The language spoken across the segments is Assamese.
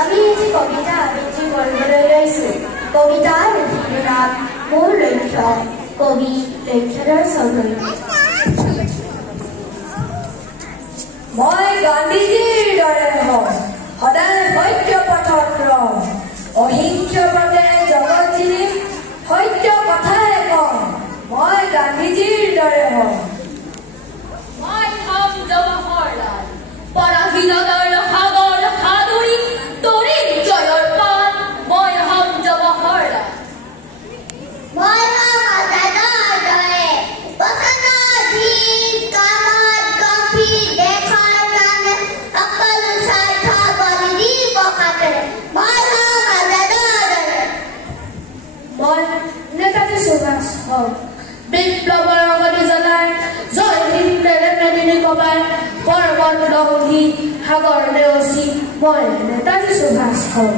আমি এটি কবিতা আবৃত্তি কৰিবলৈ লৈছোঁ। কবিতাৰ নাম মোৰ লক্ষ্য। কবি লক্ষ্যধৰ চৌধুৰী। মই গান্ধীজীৰ দৰে হওঁ, সদায় সত্য পথত ৰওঁ, অহিংস পথে জগত চিনি সত্য কথাই কওঁ। মই গান্ধীজীৰ দৰে হওঁ। মই হম জৱাহৰলাল, পৰাধীনতাৰ সাগৰ সাদৰি তৰিম জয়ৰ পাত। মই হম জৱাহৰলাল। মই হম আজাদৰ দৰে বচনৰ ধীৰ, কামত গম্ভীৰ, দেশৰ কাৰণে অকল স্বাৰ্থ বলি দিব কাতৰে। মই হম আজাদৰ দৰে। মই নেতাজী সুভাষ হওঁ, বিপ্লৱৰ অগতি জ্বলাই জয় হিন্দেৰে মেদিনী কবাই পৰ্বত লংঘি সাগৰ নেওচি মই নেতাজী সুভাষ হওঁ।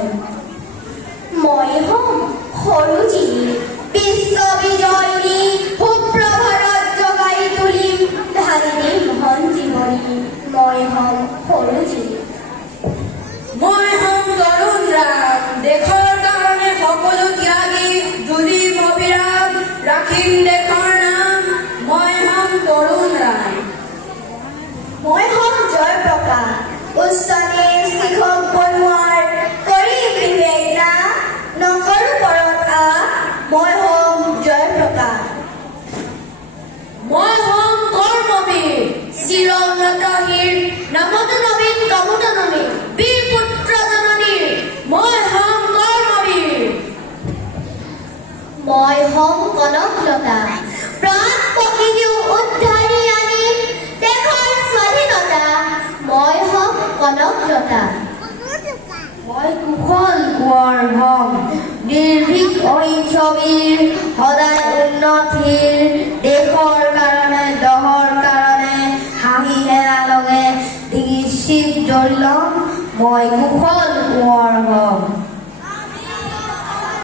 মই হম সৰু জিনি, বিশ্ব বিজয়ী সুপ্ৰভাৰত জগাই তুলিম, ঢালি দিম সঞ্জীৱনী। মই হম সৰু জিনি। মই হম তৰুণ ৰাম, দেশৰ কাৰণে সকলো ত্যাগী যুঁজিম অবিৰাম, ৰাখিম দেশৰ নাম। মই হম তৰুণ ৰাম। মই হম জয়প্ৰকাশ, উচ্চ নিজ কৃষক বনোৱাৰ কৰিম বিবেক না, নকৰো পৰত আহ। মই হম জয়প্ৰকাশ। মই হম কৰ্মবীৰ, চিৰ উন্নতশীৰ, নামতো নবীন কামতো নবীন, বীৰ পুত্ৰ জননীৰ। মই হম কৰ্মবীৰ। মই হম কনকলতা, প্ৰাণ পকি দিওঁ উদ্ধাৰি আনিম দেশৰ স্বাধীনতা। মই হম কনকলতা। মই কুশল কোঁৱৰ হম, নিৰ্ভীক অহিংসবীৰ, সদায় উন্নতিৰ, দেশৰ কাৰণে দহৰ কাৰণে হাঁহি হেৰা লগে ডিঙি শিৱ জৰি ল'ম। মই কুশল কোঁৱৰ হম।